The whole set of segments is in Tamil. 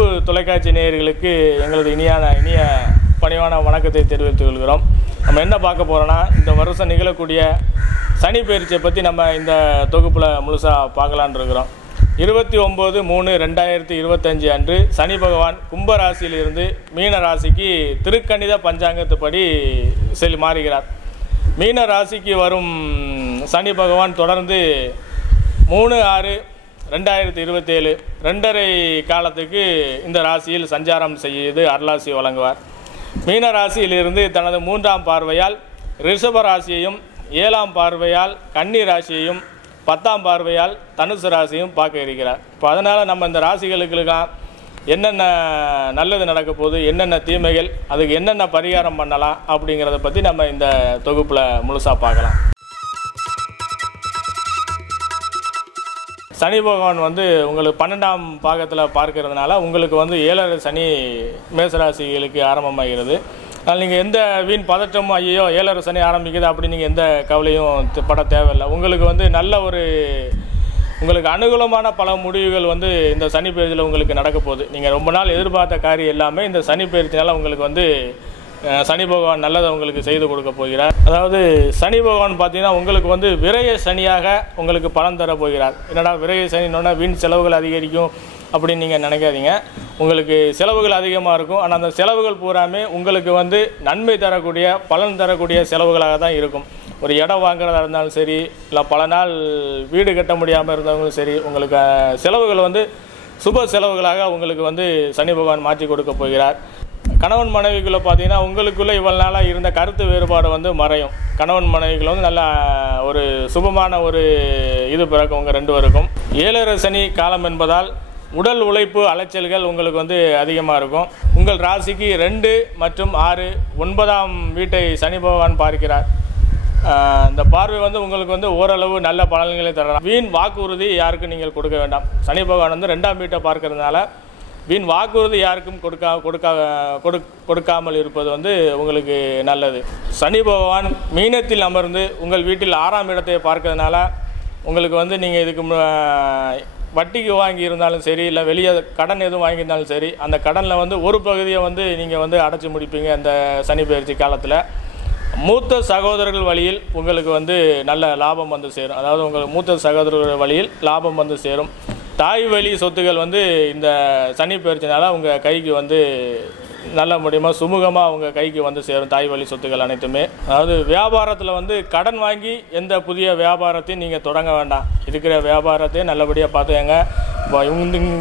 அன்பு தொலைக்காட்சி நேயர்களுக்கு எங்களது இனிய பணிவான வணக்கத்தை தெரிவித்துக் கொள்கிறோம். நம்ம என்ன பார்க்க போகிறோன்னா, இந்த வருஷம் நிகழக்கூடிய சனி பயிற்சியை பற்றி நம்ம இந்த தொகுப்பில் முழுசாக பார்க்கலான் இருக்கிறோம். 29/3/2025 அன்று சனி பகவான் கும்பராசியிலிருந்து மீன ராசிக்கு திருக்கணித பஞ்சாங்கத்துப்படி மாறுகிறார். மீன ராசிக்கு வரும் சனி பகவான் தொடர்ந்து 3/6/2027 2.5 காலத்துக்கு இந்த ராசியில் சஞ்சாரம் செய்து அருளாசி வழங்குவார். மீன ராசியிலிருந்து தனது 3ஆம் பார்வையால் ரிஷப ராசியையும் 7ஆம் பார்வையால் கன்னி ராசியையும் 10ஆம் பார்வையால் தனுசு ராசியும் பார்க்க இருக்கிறார். இப்போ அதனால் நம்ம இந்த ராசிகளுக்கெல்லாம் என்னென்ன நல்லது நடக்க போகுது, என்னென்ன தீமைகள், அதுக்கு என்னென்ன பரிகாரம் பண்ணலாம் அப்படிங்கிறத பற்றி நம்ம இந்த தொகுப்பில் முழுசாக பார்க்கலாம். சனி பகவான் உங்களுக்கு 12ஆம் பாகத்தில் பார்க்கறதுனால உங்களுக்கு 7.5 சனி மேசராசிகளுக்கு ஆரம்பமாகிறது. அதனால் நீங்கள் எந்த வீண் பதற்றமும் ஐயோ 7.5 சனி ஆரம்பிக்குது அப்படின்னு நீங்கள் எந்த கவலையும் பட தேவையில்லை. உங்களுக்கு நல்ல உங்களுக்கு அனுகூலமான பல முடிவுகள் இந்த சனி பயிற்சியில் உங்களுக்கு நடக்க போகுது. நீங்கள் ரொம்ப நாள் எதிர்பார்த்த காரியம் எல்லாமே இந்த சனி பயிற்சினால் உங்களுக்கு சனி பகவான் நல்லதை உங்களுக்கு செய்து கொடுக்க போகிறார். அதாவது சனி பகவான் பார்த்தீங்கன்னா உங்களுக்கு விரய சனியாக உங்களுக்கு பலன் தர போகிறார். என்னடா விரய சனின்னா வீண் செலவுகள் அதிகரிக்கும் அப்படின்னு நீங்கள் நினைக்காதீங்க. உங்களுக்கு செலவுகள் அதிகமாக இருக்கும். ஆனால் அந்த செலவுகள் பூராமே உங்களுக்கு நன்மை தரக்கூடிய பலன் தரக்கூடிய செலவுகளாக தான் இருக்கும். ஒரு இடம் வாங்குறதா இருந்தாலும் சரி, இல்லை பல நாள் வீடு கட்ட முடியாமல் இருந்தவங்களும் சரி, உங்களுக்கு செலவுகள் சுப செலவுகளாக உங்களுக்கு சனி பகவான் மாற்றி கொடுக்க போகிறார். கணவன் மனைவிக்குள்ளே பார்த்தீங்கன்னா உங்களுக்குள்ளே இவ்வளவு நாளாக இருந்த கருத்து வேறுபாடு மறையும். கணவன் மனைவிக்குள்ள நல்ல ஒரு சுபமான ஒரு இது பிறக்கும் உங்கள் 2 பேருக்கும். 7.5 சனி காலம் என்பதால் உடல் உழைப்பு அலைச்சல்கள் உங்களுக்கு அதிகமாக இருக்கும். உங்கள் ராசிக்கு 2 மற்றும் 6 9ஆம் வீட்டை சனி பகவான் பார்க்கிறார். இந்த பார்வை உங்களுக்கு ஓரளவு நல்ல பலன்களை தரலாம். வீண் வாக்குறுதி யாருக்கும் நீங்கள் கொடுக்க வேண்டாம். சனி பகவான் 2ஆம் வீட்டை பார்க்கறதுனால வீண் வாக்குறுதி யாருக்கும் கொடுக்காமல் இருப்பது உங்களுக்கு நல்லது. சனி பகவான் மீனத்தில் அமர்ந்து உங்கள் வீட்டில் 6ஆம் இடத்தை பார்க்கறதுனால உங்களுக்கு நீங்கள் இதுக்கு வட்டிக்கு வாங்கி இருந்தாலும் சரி, இல்லை வெளியே கடன் எதுவும் வாங்கியிருந்தாலும் சரி, அந்த கடனில் ஒரு பகுதியை நீங்கள் அடைச்சி முடிப்பீங்க. அந்த சனி பயிற்சி காலத்தில் மூத்த சகோதரர்கள் வழியில் உங்களுக்கு நல்ல லாபம் சேரும். அதாவது உங்கள் மூத்த சகோதரர்கள் வழியில் லாபம் சேரும். தாய் வழி சொத்துக்கள் இந்த சனி பயிற்சினால உங்கள் கைக்கு நல்ல முடியுமா சுமூகமாக உங்கள் கைக்கு சேரும். தாய் வழி சொத்துக்கள் அனைத்துமே. அதாவது வியாபாரத்தில் கடன் வாங்கி எந்த புதிய வியாபாரத்தையும் நீங்கள் தொடங்க வேண்டாம். இருக்கிற வியாபாரத்தையும் நல்லபடியாக பார்த்துக்கங்க.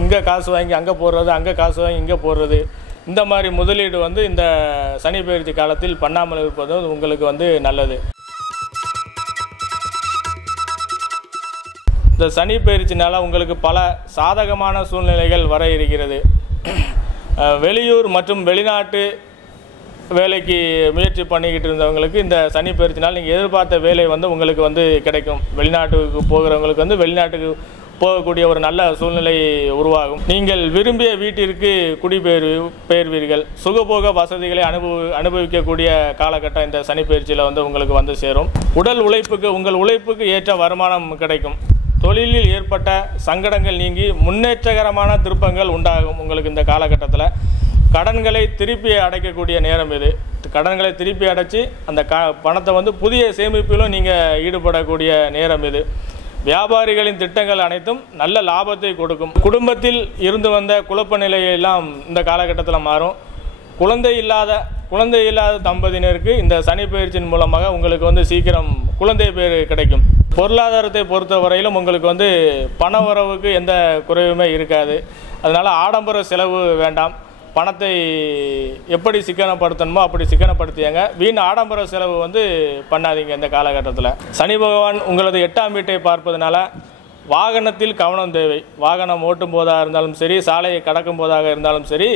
இங்கே காசு வாங்கி அங்கே போடுறது, அங்கே காசு வாங்கி இங்கே போடுறது, இந்த மாதிரி முதலீடு இந்த சனி பயிற்சி காலத்தில் பண்ணாமல் இருப்பது உங்களுக்கு நல்லது. இந்த சனி பயிற்சினால் உங்களுக்கு பல சாதகமான சூழ்நிலைகள் வர இருக்கிறது. வெளியூர் மற்றும் வெளிநாட்டு வேலைக்கு முயற்சி பண்ணிக்கிட்டு இருந்தவங்களுக்கு இந்த சனி பயிற்சினால் நீங்கள் எதிர்பார்த்த வேலை உங்களுக்கு கிடைக்கும். வெளிநாட்டுக்கு போகிறவங்களுக்கு வெளிநாட்டுக்கு போகக்கூடிய ஒரு நல்ல சூழ்நிலை உருவாகும். நீங்கள் விரும்பிய வீட்டிற்கு குடிபெயர்வீர்கள். சுகபோக வசதிகளை அனுபவிக்கக்கூடிய காலகட்டம் இந்த சனி பயிற்சியில் உங்களுக்கு சேரும். உங்கள் உழைப்புக்கு ஏற்ற வருமானம் கிடைக்கும். தொழிலில் ஏற்பட்ட சங்கடங்கள் நீங்கி முன்னேற்றகரமான திருப்பங்கள் உண்டாகும். உங்களுக்கு இந்த காலகட்டத்தில் கடன்களை திருப்பி அடைக்கக்கூடிய நேரம் இது. கடன்களை திருப்பி அடைச்சி அந்த பணத்தை புதிய சேமிப்பிலும் நீங்கள் ஈடுபடக்கூடிய நேரம் இது. வியாபாரிகளின் திட்டங்கள் அனைத்தும் நல்ல லாபத்தை கொடுக்கும். குடும்பத்தில் இருந்து வந்த குழப்ப நிலையெல்லாம் இந்த காலகட்டத்தில் மாறும். குழந்தை இல்லாத தம்பதியினருக்கு இந்த சனி பயிற்சியின் மூலமாக உங்களுக்கு சீக்கிரம் குழந்தை பேர் கிடைக்கும். பொருளாதாரத்தை பொறுத்த வரையிலும் உங்களுக்கு பண வரவுக்கு எந்த குறைவுமே இருக்காது. அதனால் ஆடம்பர செலவு வேண்டாம். பணத்தை எப்படி சிக்கனப்படுத்தணுமோ அப்படி சிக்கனப்படுத்தியங்க. வீண் ஆடம்பர செலவு பண்ணாதீங்க இந்த காலகட்டத்தில். சனி பகவான் உங்களது 8ஆம் வீட்டை பார்ப்பதனால வாகனத்தில் கவனம் தேவை. வாகனம் ஓட்டும் போதாக இருந்தாலும் சரி, சாலையை கடக்கும் போதாக இருந்தாலும் சரி,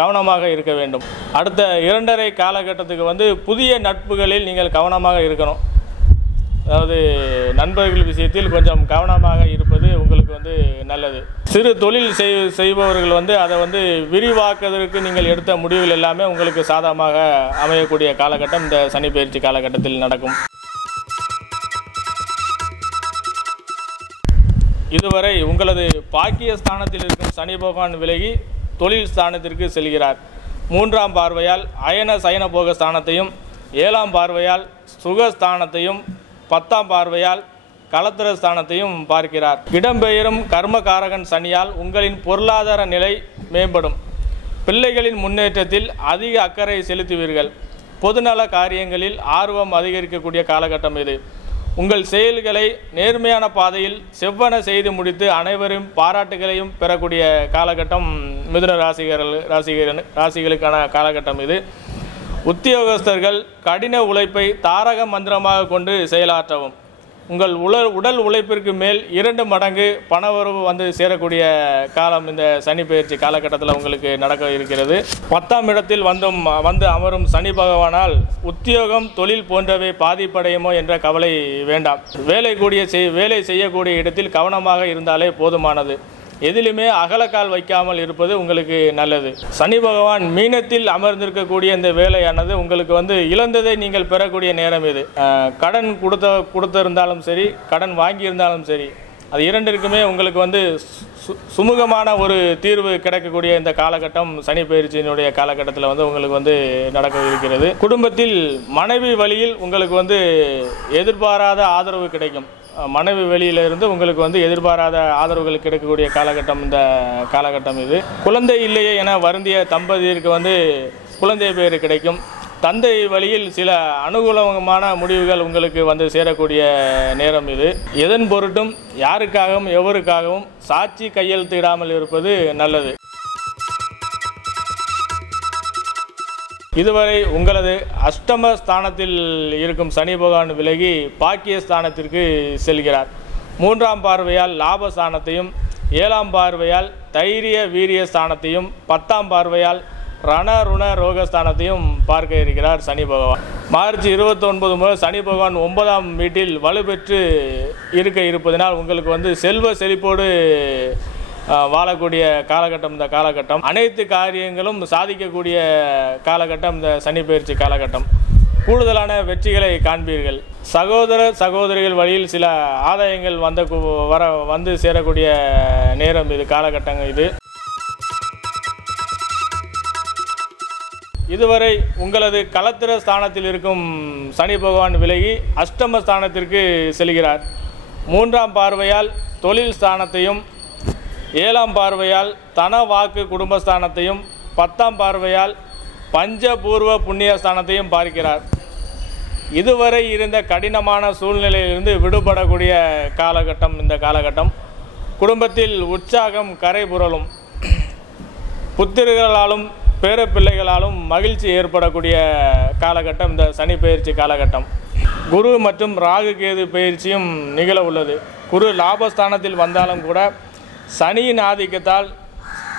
கவனமாக இருக்க வேண்டும். அடுத்த 2.5 காலகட்டத்துக்கு புதிய நட்புகளில் நீங்கள் கவனமாக இருக்கணும். அதாவது நண்பர்கள் விஷயத்தில் கொஞ்சம் கவனமாக இருப்பது உங்களுக்கு நல்லது. சிறு தொழில் செய்பவர்கள் அதை விரிவாக்குவதற்கு நீங்கள் எடுத்த முடிவுகள் எல்லாமே உங்களுக்கு சாதகமாக அமையக்கூடிய காலகட்டம் இந்த சனி பயிற்சி காலகட்டத்தில் நடக்கும். இதுவரை உங்களது பாக்கிய ஸ்தானத்தில் இருக்கும் சனி பகவான் விலகி தொழில் ஸ்தானத்திற்கு செல்கிறார். 3ஆம் பார்வையால் அயன சயன போக ஸ்தானத்தையும் 7ஆம் பார்வையால் சுகஸ்தானத்தையும் 10ஆம் பார்வையால் கலத்திர ஸ்தானத்தையும் பார்க்கிறார். இடம்பெயரும் கர்மகாரகன் சனியால் உங்களின் பொருளாதார நிலை மேம்படும். பிள்ளைகளின் முன்னேற்றத்தில் அதிக அக்கறை செலுத்துவீர்கள். பொதுநல காரியங்களில் ஆர்வம் அதிகரிக்கக்கூடிய காலகட்டம் இது. உங்கள் செயல்களை நேர்மையான பாதையில் செவ்வன செய்து முடித்து அனைவரும் பாராட்டுகளையும் பெறக்கூடிய காலகட்டம் மிதுன ராசிகளுக்கான காலகட்டம் இது. உத்தியோகஸ்தர்கள் கடின உழைப்பை தாரக மந்திரமாக கொண்டு செயலாற்றவும். உங்கள் உடல் உழைப்பிற்கு மேல் 2 மடங்கு பணவரவு வந்து சேரக்கூடிய காலம் இந்த சனி பெயர்ச்சி காலகட்டத்தில் உங்களுக்கு நடக்க இருக்கிறது. 10ஆம் இடத்தில் வந்து அமரும் சனி பகவானால் உத்தியோகம் தொழில் போன்றவை பாதிப்படையுமோ என்ற கவலை வேண்டாம். வேலை செய்யக்கூடிய இடத்தில் கவனமாக இருந்தாலே போதுமானது. எதிலுமே அகலக்கால் வைக்காமல் இருப்பது உங்களுக்கு நல்லது. சனி பகவான் மீனத்தில் அமர்ந்திருக்கக்கூடிய இந்த வேலையானது உங்களுக்கு வந்து இழந்ததை நீங்கள் பெறக்கூடிய நேரம் இது. கடன் கொடுத்திருந்தாலும் சரி, கடன் வாங்கியிருந்தாலும் சரி, அது இரண்டிற்குமே உங்களுக்கு வந்து சுமூகமான ஒரு தீர்வு கிடைக்கக்கூடிய இந்த காலகட்டம் சனி பயிற்சியினுடைய காலகட்டத்தில் வந்து உங்களுக்கு வந்து நடக்க இருக்கிறது. குடும்பத்தில் மனைவி வழியில் உங்களுக்கு வந்து எதிர்பாராத ஆதரவு கிடைக்கும். மனைவி வெளியிலிருந்து உங்களுக்கு வந்து எதிர்பாராத ஆதரவுகள் கிடைக்கக்கூடிய காலகட்டம் இந்த காலகட்டம் இது. குழந்தை இல்லையே என வருந்திய தம்பதியருக்கு வந்து குழந்தை பேர் கிடைக்கும். தந்தை வழியில் சில அனுகூலமான முடிவுகள் உங்களுக்கு வந்து சேரக்கூடிய நேரம் இது. எதன் பொருட்டும் யாருக்காகவும் எவருக்காகவும் சாட்சி கையெழுத்திடாமல் இருப்பது நல்லது. இதுவரை உங்களது அஷ்டம ஸ்தானத்தில் இருக்கும் சனி பகவான் விலகி பாக்கிய ஸ்தானத்திற்கு செல்கிறார். 3ஆம் பார்வையால் லாபஸ்தானத்தையும் 7ஆம் பார்வையால் தைரிய வீரிய ஸ்தானத்தையும் 10ஆம் பார்வையால் ரண ருண ரோகஸ்தானத்தையும் பார்க்க இருக்கிறார் சனி பகவான். மார்ச் 29 முதல் சனி பகவான் 9ஆம் வீட்டில் வலுப்பெற்று இருப்பதனால் உங்களுக்கு வந்து செல்வ செழிப்போடு வாழக்கூடிய காலகட்டம் இந்த காலகட்டம். அனைத்து காரியங்களும் சாதிக்கக்கூடிய காலகட்டம் இந்த சனி பயிற்சி காலகட்டம். கூடுதலான வெற்றிகளை காண்பீர்கள். சகோதரிகள் வழியில் சில ஆதாயங்கள் வந்து சேரக்கூடிய நேரம் இது காலகட்டங்கள் இது. இதுவரை உங்களது கலத்திர ஸ்தானத்தில் இருக்கும் சனி பகவான் விலகி அஷ்டம ஸ்தானத்திற்கு செல்கிறார். 3ஆம் பார்வையால் தொழில் ஸ்தானத்தையும் 7ஆம் பார்வையால் தன வாக்கு குடும்பஸ்தானத்தையும் 10ஆம் பார்வையால் பஞ்சபூர்வ புண்ணியஸ்தானத்தையும் பார்க்கிறார். இதுவரை இருந்த கடினமான சூழ்நிலையிலிருந்து விடுபடக்கூடிய காலகட்டம் இந்த காலகட்டம். குடும்பத்தில் உற்சாகம் கரை புரளும். புத்திரர்களாலும் பேரப்பிள்ளைகளாலும் மகிழ்ச்சி ஏற்படக்கூடிய காலகட்டம் இந்த சனி பயிற்சி காலகட்டம். குரு மற்றும் ராகு கேது பயிற்சியும் நிகழ உள்ளது. குரு லாபஸ்தானத்தில் வந்தாலும் கூட சனியின் ஆதிக்கத்தால்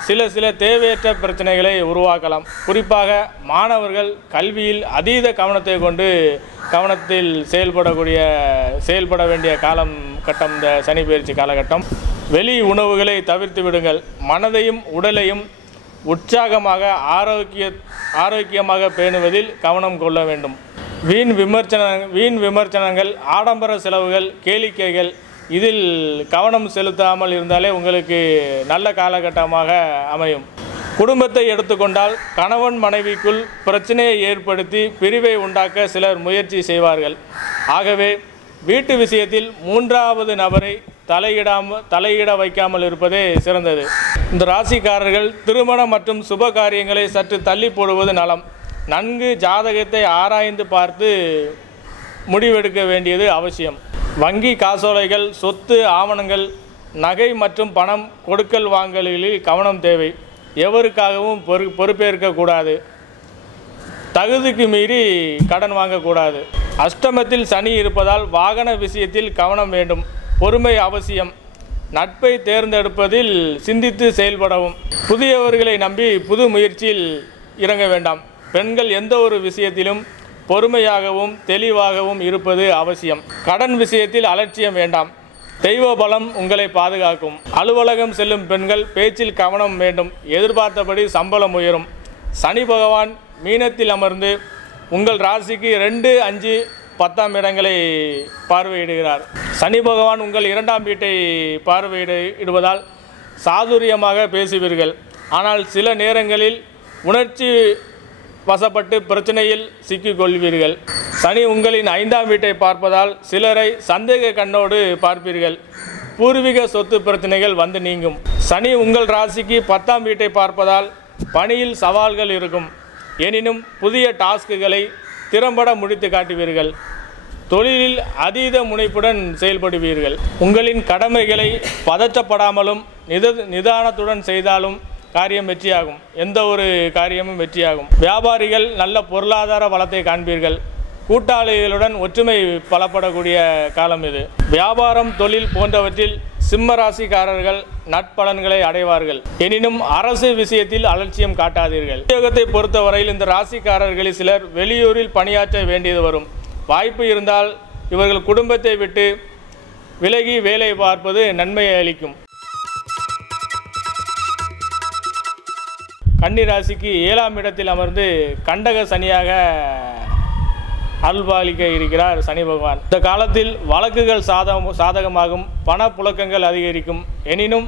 சில தேவையற்ற பிரச்சனைகளை உருவாக்கலாம். குறிப்பாக மாணவர்கள் கல்வியில் அதீத கவனத்தை கொண்டு கவனத்தில் செயல்பட வேண்டிய கட்டம் இந்த சனி பயிற்சி காலகட்டம். வெளி உணவுகளை தவிர்த்து விடுங்கள். மனதையும் உடலையும் உற்சாகமாக ஆரோக்கியமாக பேணுவதில் கவனம் கொள்ள வேண்டும். வீண் விமர்சனங்கள், ஆடம்பர செலவுகள், கேளிக்கைகள் இதில் கவனம் செலுத்தாமல் இருந்தாலே உங்களுக்கு நல்ல காலகட்டமாக அமையும். குடும்பத்தை எடுத்துக்கொண்டால் கணவன் மனைவிக்குள் பிரச்சனையை ஏற்படுத்தி பிரிவை உண்டாக்க சிலர் முயற்சி செய்வார்கள். ஆகவே வீட்டு விஷயத்தில் 3வது நபரை தலையிட வைக்காமல் இருப்பதே சிறந்தது. இந்த ராசிக்காரர்கள் திருமணம் மற்றும் சுப காரியங்களை சற்று தள்ளி போடுவது நலம். நன்கு ஜாதகத்தை ஆராய்ந்து பார்த்து முடிவெடுக்க வேண்டியது அவசியம். வங்கி காசோலைகள், சொத்து ஆவணங்கள், நகை மற்றும் பணம் கொடுக்கல் வாங்கலில் கவனம் தேவை. எவருக்காகவும் பொறுப்பேற்கக்கூடாது. தகுதிக்கு மீறி கடன் வாங்கக்கூடாது. அஷ்டமத்தில் சனி இருப்பதால் வாகன விஷயத்தில் கவனம் வேண்டும். பொறுமை அவசியம். நட்பை தேர்ந்தெடுப்பதில் சிந்தித்து செயல்படவும். புதியவர்களை நம்பி புது முயற்சியில் இறங்க வேண்டாம். பெண்கள் எந்த ஒரு விஷயத்திலும் பொறுமையாகவும் தெளிவாகவும் இருப்பது அவசியம். கடன் விஷயத்தில் அலட்சியம் வேண்டாம். தெய்வ பலம் உங்களை பாதுகாக்கும். அலுவலகம் செல்லும் பெண்கள் பேச்சில் கவனம் வேண்டும். எதிர்பார்த்தபடி சம்பளம் உயரும். சனி பகவான் மீனத்தில் அமர்ந்து உங்கள் ராசிக்கு 2, 5, 10ஆம் இடங்களை பார்வையிடுகிறார். சனி பகவான் உங்கள் 2ஆம் வீட்டை பார்வையிடுவதால் சாதுரியமாக பேசுவீர்கள். ஆனால் சில நேரங்களில் உணர்ச்சி வசப்பட்டு பிரச்சனையில் சிக்கிக்கொள்வீர்கள். சனி உங்களின் 5ஆம் வீட்டை பார்ப்பதால் சிலரை சந்தேக கண்ணோடு பார்ப்பீர்கள். பூர்வீக சொத்து பிரச்சனைகள் வந்து நீங்கும். சனி உங்கள் ராசிக்கு 10ஆம் வீட்டை பார்ப்பதால் பணியில் சவால்கள் இருக்கும். எனினும் புதிய டாஸ்க்குகளை திறம்பட முடித்து காட்டுவீர்கள். தொழிலில் அதீத முனைப்புடன் செயல்படுவீர்கள். உங்களின் கடமைகளை பதற்றப்படாமலும் நிதானத்துடன் செய்தாலும் காரியம் வெற்றியாகும். எந்த ஒரு காரியமும் வெற்றியாகும். வியாபாரிகள் நல்ல பொருளாதார வளத்தை காண்பீர்கள். கூட்டாளிகளுடன் ஒற்றுமை பலப்படக்கூடிய காலம் இது. வியாபாரம், தொழில் போன்றவற்றில் சிம்ம ராசிக்காரர்கள் நற்பலன்களை அடைவார்கள். எனினும் அரசு விஷயத்தில் அலட்சியம் காட்டாதீர்கள். உத்தியோகத்தை பொறுத்தவரையில் இந்த ராசிக்காரர்களில் சிலர் வெளியூரில் பணியாற்ற வேண்டியது வரும். வாய்ப்பு இருந்தால் இவர்கள் குடும்பத்தை விட்டு விலகி வேலை பார்ப்பது நன்மையை அளிக்கும். கன்னி ராசிக்கு 7ஆம் இடத்தில் அமர்ந்து கண்டக சனியாக அருள்பாலிக்க இருக்கிறார் சனி பகவான். இந்த காலத்தில் வழக்குகள் சாதகமாகும். பணப்புழக்கங்கள் அதிகரிக்கும். எனினும்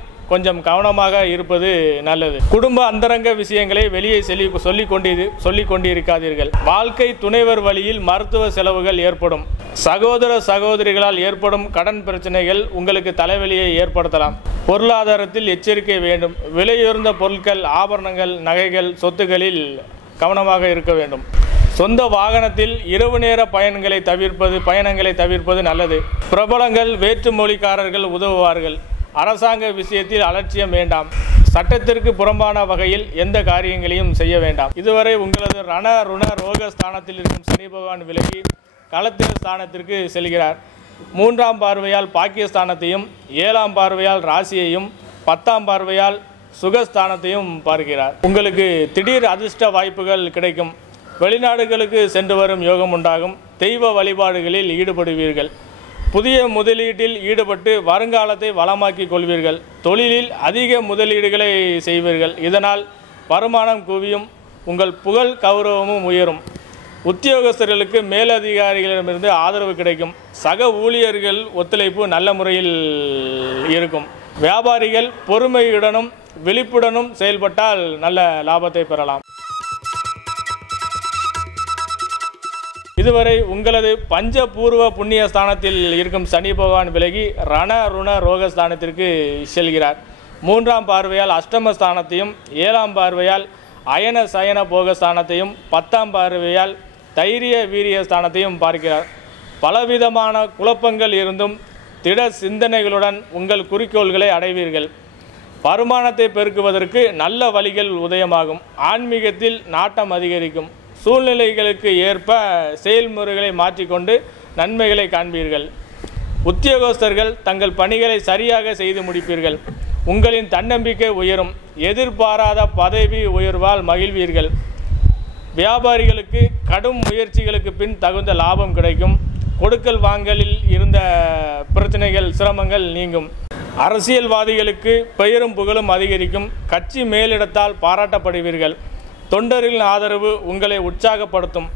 கவனமாக இருப்பது நல்லது. குடும்ப அந்தரங்க விஷயங்களை வெளியே சொல்லிக் கொண்டிருக்காதீர்கள். வாழ்க்கை துணைவர் வழியில் மருத்துவ செலவுகள் ஏற்படும். சகோதர சகோதரிகளால் ஏற்படும் கடன் பிரச்சனைகள் உங்களுக்கு தலைவலியை ஏற்படுத்தலாம். பொருளாதாரத்தில் எச்சரிக்கை வேண்டும். விலையுயர்ந்த பொருட்கள், ஆபரணங்கள், நகைகள், சொத்துக்களில் கவனமாக இருக்க வேண்டும். சொந்த வாகனத்தில் இரவு நேர பயணங்களை தவிர்ப்பது நல்லது. பிரபலங்கள், வேற்றுமொழிக்காரர்கள் உதவுவார்கள். அரசாங்க விஷயத்தில் அலட்சியம் வேண்டாம். சட்டத்திற்கு புறம்பான வகையில் எந்த காரியங்களையும் செய்ய வேண்டாம். இதுவரை உங்களது ரண ருண ரோக ஸ்தானத்தில் இருக்கும் சனி பகவான் விலகி களத்திர ஸ்தானத்திற்கு செல்கிறார். 3ஆம் பார்வையால் பாக்கியஸ்தானத்தையும் 7ஆம் பார்வையால் ராசியையும் 10ஆம் பார்வையால் சுகஸ்தானத்தையும் பார்க்கிறார். உங்களுக்கு திடீர் அதிர்ஷ்ட வாய்ப்புகள் கிடைக்கும். வெளிநாடுகளுக்கு சென்று வரும் யோகம் உண்டாகும். தெய்வ வழிபாடுகளில் ஈடுபடுவீர்கள். புதிய முதலீட்டில் ஈடுபட்டு வருங்காலத்தை வளமாக்கிக் கொள்வீர்கள். தொழிலில் அதிக முதலீடுகளை செய்வீர்கள். இதனால் வருமானம் குவியும். உங்கள் புகழ் கௌரவமும் உயரும். உத்தியோகஸ்தர்களுக்கு மேலதிகாரிகளிடமிருந்து ஆதரவு கிடைக்கும். சக ஊழியர்கள் ஒத்துழைப்பு நல்ல முறையில் இருக்கும். வியாபாரிகள் பொறுமையுடனும் விழிப்புடனும் செயல்பட்டால் நல்ல லாபத்தை பெறலாம். இதுவரை உங்களது பஞ்சபூர்வ புண்ணிய ஸ்தானத்தில் இருக்கும் சனி பகவான் விலகி ரண ருண ரோகஸ்தானத்திற்கு செல்கிறார். 3ஆம் பார்வையால் அஷ்டமஸ்தானத்தையும் 7ஆம் பார்வையால் அயன சயன போகஸ்தானத்தையும் 10ஆம் பார்வையால் தைரிய வீரிய ஸ்தானத்தையும் பார்க்கிறார். பலவிதமான குழப்பங்கள் இருந்தும் திட சிந்தனைகளுடன் உங்கள் குறிக்கோள்களை அடைவீர்கள். வருமானத்தை பெருக்குவதற்கு நல்ல வழிகள் உதயமாகும். ஆன்மீகத்தில் நாட்டம் அதிகரிக்கும். சூழ்நிலைகளுக்கு ஏற்ப செயல்முறைகளை மாற்றிக்கொண்டு நன்மைகளை காண்பீர்கள். உத்தியோகஸ்தர்கள் தங்கள் பணிகளை சரியாக செய்து முடிப்பீர்கள். உங்களின் தன்னம்பிக்கை உயரும். எதிர்பாராத பதவி உயர்வால் மகிழ்வீர்கள். வியாபாரிகளுக்கு கடும் முயற்சிகளுக்கு பின் தகுந்த லாபம் கிடைக்கும். கொடுக்கல் வாங்கலில் இருந்த பிரச்சனைகள், சிரமங்கள் நீங்கும். அரசியல்வாதிகளுக்கு பெயரும் புகழும் அதிகரிக்கும். கட்சி மேலிடத்தால் பாராட்டப்படுவீர்கள். தொண்டர்களின் ஆதரவு உங்களை உற்சாகப்படுத்தும்.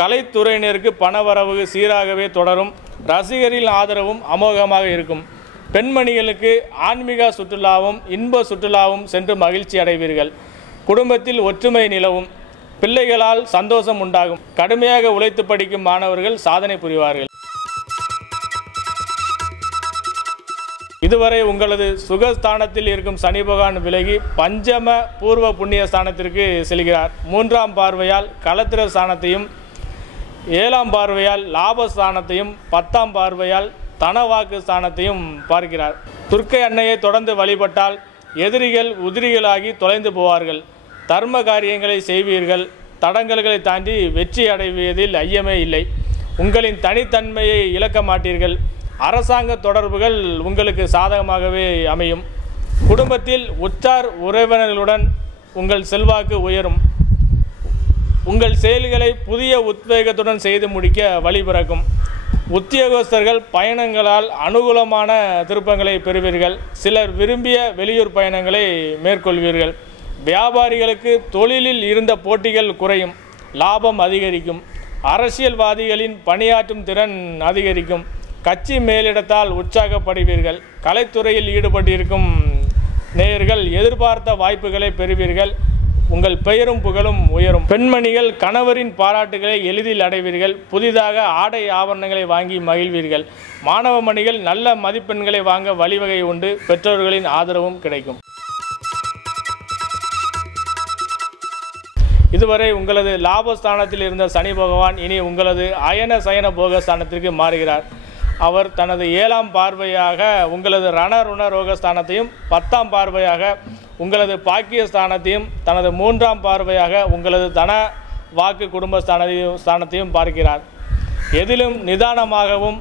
கலைத்துறையினருக்கு பணவரவு சீராகவே தொடரும். ரசிகரின் ஆதரவும் அமோகமாக இருக்கும். பெண்மணிகளுக்கு ஆன்மீக சுற்றுலாவும் இன்ப சுற்றுலாவும் சென்று மகிழ்ச்சி அடைவீர்கள். குடும்பத்தில் ஒற்றுமை நிலவும். பிள்ளைகளால் சந்தோஷம் உண்டாகும். கடுமையாக உழைத்து படிக்கும் மாணவர்கள் சாதனை புரிவார்கள். இதுவரை உங்களது சுகஸ்தானத்தில் இருக்கும் சனி பகவான் விலகி பஞ்சம பூர்வ புண்ணிய ஸ்தானத்திற்கு செல்கிறார். 3ஆம் பார்வையால் களத்திர ஸ்தானத்தையும் 7ஆம் பார்வையால் லாபஸ்தானத்தையும் 10ஆம் பார்வையால் தனவாக்கு ஸ்தானத்தையும் பார்க்கிறார். துர்க்கை அன்னையை தொடர்ந்து வழிபட்டால் எதிரிகள் உதிரிகளாகி தொலைந்து போவார்கள். தர்ம காரியங்களை செய்வீர்கள். தடங்கல்களை தாண்டி வெற்றி அடைவதில் ஐயமே இல்லை. உங்களின் தனித்தன்மையை இழக்க மாட்டீர்கள். அரசாங்க தொடர்புகள் உங்களுக்கு சாதகமாகவே அமையும். குடும்பத்தில் உற்றார் உறவினர்களுடன் உங்கள் செல்வாக்கு உயரும். உங்கள் செயல்களை புதிய உத்வேகத்துடன் செய்து முடிக்க வழிபிறக்கும். உத்தியோகஸ்தர்கள் பயணங்களால் அனுகூலமான திருப்பங்களை பெறுவீர்கள். சிலர் விரும்பிய வெளியூர் பயணங்களை மேற்கொள்வீர்கள். வியாபாரிகளுக்கு தொழிலில் இருந்த போட்டிகள் குறையும். லாபம் அதிகரிக்கும். அரசியல்வாதிகளின் பணியாற்றும் திறன் அதிகரிக்கும். கட்சி மேலிடத்தால் உற்சாகப்படுவீர்கள். கலைத்துறையில் ஈடுபட்டிருக்கும் நேயர்கள் எதிர்பார்த்த வாய்ப்புகளை பெறுவீர்கள். உங்கள் பெயரும் புகழும் உயரும். பெண்மணிகள் கணவரின் பாராட்டுகளை எளிதில் அடைவீர்கள். புதிதாக ஆடை ஆபரணங்களை வாங்கி மகிழ்வீர்கள். மாணவ மணிகள் நல்ல மதிப்பெண்களை வாங்க வழிவகை உண்டு. பெற்றோர்களின் ஆதரவும் கிடைக்கும். இதுவரை உங்களது லாபஸ்தானத்தில் இருந்த சனி பகவான் இனி உங்களது அயன சயன போகஸ்தானத்திற்கு மாறுகிறார். அவர் தனது 7ஆம் பார்வையாக உங்களது ரணருண ரோகஸ்தானத்தையும் 10ஆம் பார்வையாக உங்களது பாக்கியஸ்தானத்தையும் தனது 3ஆம் பார்வையாக உங்களது தன வாக்கு குடும்பஸ்தானத்தையும் பார்க்கிறார். எதிலும் நிதானமாகவும்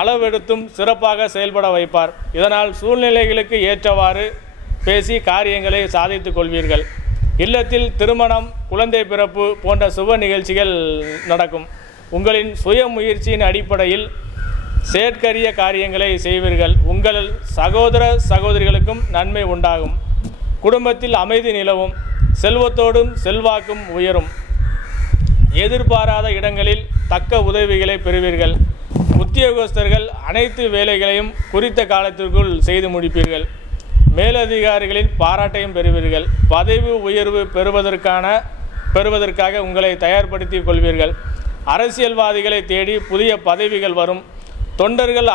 அளவெடுத்தும் சிறப்பாக செயல்பட வைப்பார். இதனால் சூழ்நிலைகளுக்கு ஏற்றவாறு பேசி காரியங்களை சாதித்து கொள்வீர்கள். இல்லத்தில் திருமணம், குழந்தை பிறப்பு போன்ற சுப நிகழ்ச்சிகள் நடக்கும். உங்களின் சுய முயற்சியின் அடிப்படையில் செயற்கரிய காரியங்களை செய்வீர்கள். உங்கள் சகோதர சகோதரிகளுக்கும் நன்மை உண்டாகும். குடும்பத்தில் அமைதி நிலவும். செல்வத்தோடும் செல்வாக்கும் உயரும். எதிர்பாராத இடங்களில் தக்க உதவிகளை பெறுவீர்கள். உத்தியோகஸ்தர்கள் அனைத்து வேலைகளையும் குறித்த காலத்திற்குள் செய்து முடிப்பீர்கள். மேலதிகாரிகளின் பாராட்டையும் பெறுவீர்கள். பதவி உயர்வு பெறுவதற்காக உங்களை தயார்படுத்திக் கொள்வீர்கள். அரசியல்வாதிகளை தேடி புதிய பதவிகள் வரும். தொண்டர்களை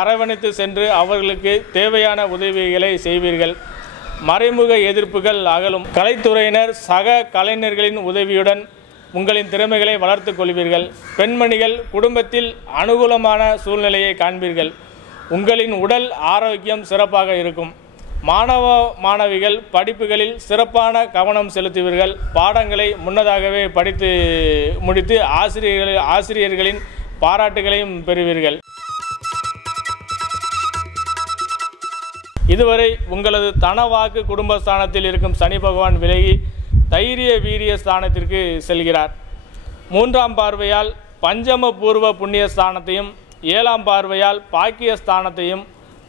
அரவணைத்து சென்று அவர்களுக்கு தேவையான உதவிகளை செய்வீர்கள். மறைமுக எதிர்ப்புகள் அகலும். கலைத்துறையினர் சக கலைஞர்களின் உதவியுடன் உங்களின் திறமைகளை வளர்த்து கொள்வீர்கள். பெண்மணிகள் குடும்பத்தில் அனுகூலமான சூழ்நிலையை காண்பீர்கள். உங்களின் உடல் ஆரோக்கியம் சிறப்பாக இருக்கும். மாணவ மாணவிகள் படிப்புகளில் சிறப்பான கவனம் செலுத்துவீர்கள். பாடங்களை முன்னதாகவே படித்து முடித்து ஆசிரியர்களின் பாராட்டுகளையும் பெறுவீர்கள். இதுவரை உங்களது தனவாக்கு குடும்பஸ்தானத்தில் இருக்கும் சனி பகவான் விலகி தைரிய வீரிய ஸ்தானத்திற்கு செல்கிறார். 3ஆம் பார்வையால் பஞ்சம பூர்வ புண்ணியஸ்தானத்தையும் 7ஆம் பார்வையால் பாக்கியஸ்தானத்தையும்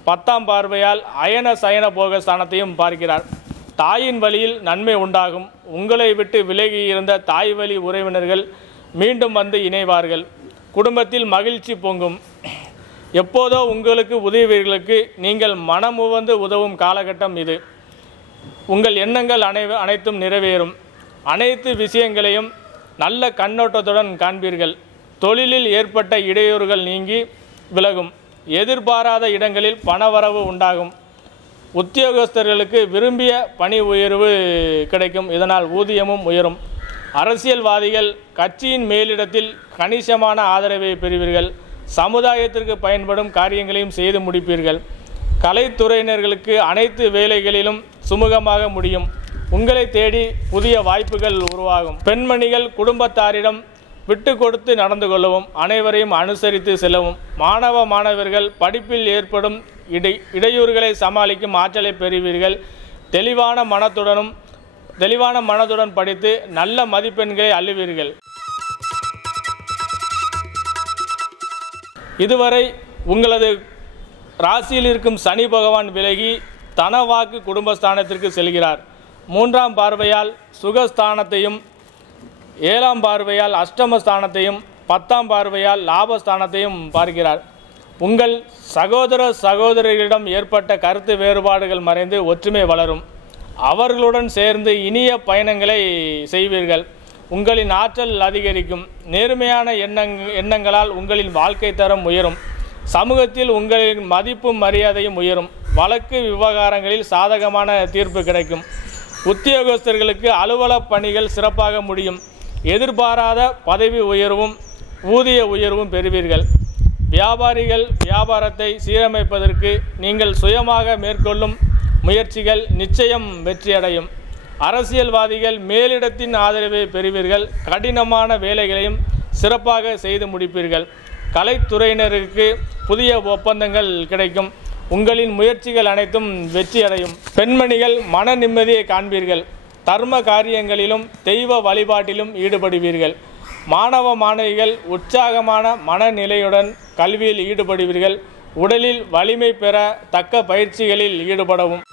10ஆம் பார்வையால் அயன சயன போகஸ்தானத்தையும் பார்க்கிறார். தாயின் வழியில் நன்மை உண்டாகும். உங்களை விட்டு விலகி இருந்த தாய் வழி உறவினர்கள் மீண்டும் வந்து இணைவார்கள். குடும்பத்தில் மகிழ்ச்சி பொங்கும். எப்போதோ உங்களுக்கு உதவியவர்களுக்கு நீங்கள் மனமுவந்து உதவும் காலகட்டம் இது. உங்கள் எண்ணங்கள் அனைத்தும் நிறைவேறும். அனைத்து விஷயங்களையும் நல்ல கண்ணோட்டத்துடன் காண்பீர்கள். தொழிலில் ஏற்பட்ட இடையூறுகள் நீங்கி விலகும். எதிர்பாராத இடங்களில் பணவரவு உண்டாகும். உத்தியோகஸ்தர்களுக்கு விரும்பிய பணி உயர்வு கிடைக்கும். இதனால் ஊதியமும் உயரும். அரசியல்வாதிகள் கட்சியின் மேலிடத்தில் கணிசமான ஆதரவை பெறுவீர்கள். சமுதாயத்திற்கு பயன்படும் காரியங்களையும் செய்து முடிப்பீர்கள். கலைத்துறையினர்களுக்கு அனைத்து வேலைகளிலும் சுமூகமாக முடியும். உங்களை தேடி புதிய வாய்ப்புகள் உருவாகும். பெண்மணிகள் குடும்பத்தாரிடம் விட்டு கொடுத்து நடந்து கொள்ளவும் அனைவரையும் அனுசரித்து செல்லவும். மாணவ மாணவர்கள் படிப்பில் ஏற்படும் இடையூறுகளை சமாளிக்கும் ஆற்றலை பெறுவீர்கள். தெளிவான மனதுடன் படித்து நல்ல மதிப்பெண்களை அள்ளுவீர்கள். இதுவரை உங்களது ராசியில் இருக்கும் சனி பகவான் விலகி தனவாக்கு குடும்பஸ்தானத்திற்கு செல்கிறார். 3ஆம் பார்வையால் சுகஸ்தானத்தையும் 7ஆம் பார்வையால் அஷ்டமஸ்தானத்தையும் 10ஆம் பார்வையால் லாபஸ்தானத்தையும் பார்க்கிறார். உங்கள் சகோதர சகோதரிகளிடம் ஏற்பட்ட கருத்து வேறுபாடுகள் மறைந்து ஒற்றுமை வளரும். அவர்களுடன் சேர்ந்து இனிய பயணங்களை செய்வீர்கள். உங்களின் ஆற்றல் அதிகரிக்கும். நேர்மையான எண்ணங்களால் உங்களின் வாழ்க்கை தரம் உயரும். சமூகத்தில் உங்களின் மதிப்பும் மரியாதையும் உயரும். வழக்கு விவகாரங்களில் சாதகமான தீர்ப்பு கிடைக்கும். உத்தியோகஸ்தர்களுக்கு அலுவலக பணிகள் சிறப்பாக முடியும். எதிர்பாராத பதவி உயர்வும் ஊதிய உயர்வும் பெறுவீர்கள். வியாபாரிகள் வியாபாரத்தை சீரமைப்பதற்கு நீங்கள் சுயமாக மேற்கொள்ளும் முயற்சிகள் நிச்சயம் வெற்றியடையும். அரசியல்வாதிகள் மேலிடத்தின் ஆதரவை பெறுவீர்கள். கடினமான வேலைகளையும் சிறப்பாக செய்து முடிப்பீர்கள். கலைத்துறையினருக்கு புதிய ஒப்பந்தங்கள் கிடைக்கும். உங்களின் முயற்சிகள் அனைத்தும் வெற்றியடையும். பெண்மணிகள் மன நிம்மதியை காண்பீர்கள். தர்ம காரியங்களிலும் தெய்வ வழிபாட்டிலும் ஈடுபடுவீர்கள். மாணவ மாணவிகள் உற்சாகமான மனநிலையுடன் கல்வியில் ஈடுபடுவீர்கள். உடலில் வலிமை பெற தக்க பயிற்சிகளில் ஈடுபடவும்.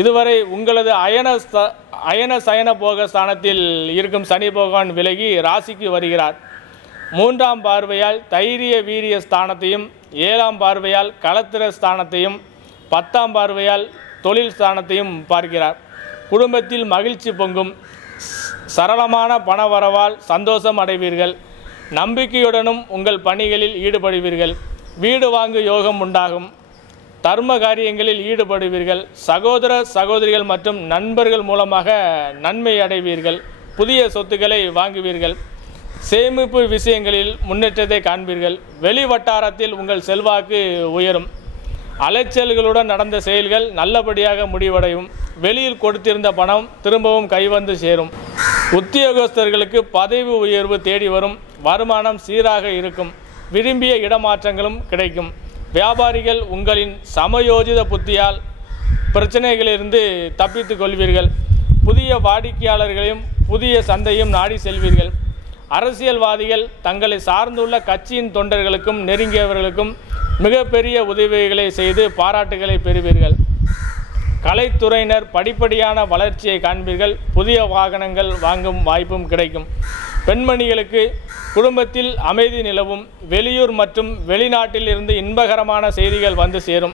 இதுவரை உங்களது அயன சயன போக ஸ்தானத்தில் இருக்கும் சனி பகவான் விலகி ராசிக்கு வருகிறார். மூன்றாம் பார்வையால் தைரிய வீரிய ஸ்தானத்தையும், 7ஆம் பார்வையால் களத்திர ஸ்தானத்தையும், 10ஆம் பார்வையால் தொழில் ஸ்தானத்தையும் பார்க்கிறார். குடும்பத்தில் மகிழ்ச்சி பொங்கும். சரளமான பணவரவால் சந்தோஷம் அடைவீர்கள். நம்பிக்கையுடனும் உங்கள் பணிகளில் ஈடுபடுவீர்கள். வீடு வாங்கு யோகம் உண்டாகும். தர்ம காரியங்களில் ஈடுபடுவீர்கள். சகோதர சகோதரிகள் மற்றும் நண்பர்கள் மூலமாக நன்மை அடைவீர்கள். புதிய சொத்துக்களை வாங்குவீர்கள். சேமிப்பு விஷயங்களில் முன்னேற்றத்தை காண்பீர்கள். வெளி வட்டாரத்தில் உங்கள் செல்வாக்கு உயரும். அலைச்சல்களுடன் நடந்த செயல்கள் நல்லபடியாக முடிவடையும். வெளியில் கொடுத்திருந்த பணம் திரும்பவும் கைவந்து சேரும். உத்தியோகஸ்தர்களுக்கு பதவி உயர்வு தேடி வரும். வருமானம் சீராக இருக்கும். விரும்பிய இடமாற்றங்களும் கிடைக்கும். வியாபாரிகள் உங்களின் சமயோஜித புத்தியால் பிரச்சனைகளிலிருந்து தப்பித்துக் கொள்வீர்கள். புதிய வாடிக்கையாளர்களையும் புதிய சந்தையும் நாடி செல்வீர்கள். அரசியல்வாதிகள் தங்களை சார்ந்துள்ள கட்சியின் தொண்டர்களுக்கும் நெருங்கியவர்களுக்கும் மிகப்பெரிய உதவிகளை செய்து பாராட்டுகளை பெறுவீர்கள். கலைத்துறையினர் படிப்படியான வளர்ச்சியை காண்பீர்கள். புதிய வாகனங்கள் வாங்கும் வாய்ப்பும் கிடைக்கும். பெண்மணிகளுக்கு குடும்பத்தில் அமைதி நிலவும். வெளியூர் மற்றும் வெளிநாட்டில் இருந்து இன்பகரமான செய்திகள் வந்து சேரும்.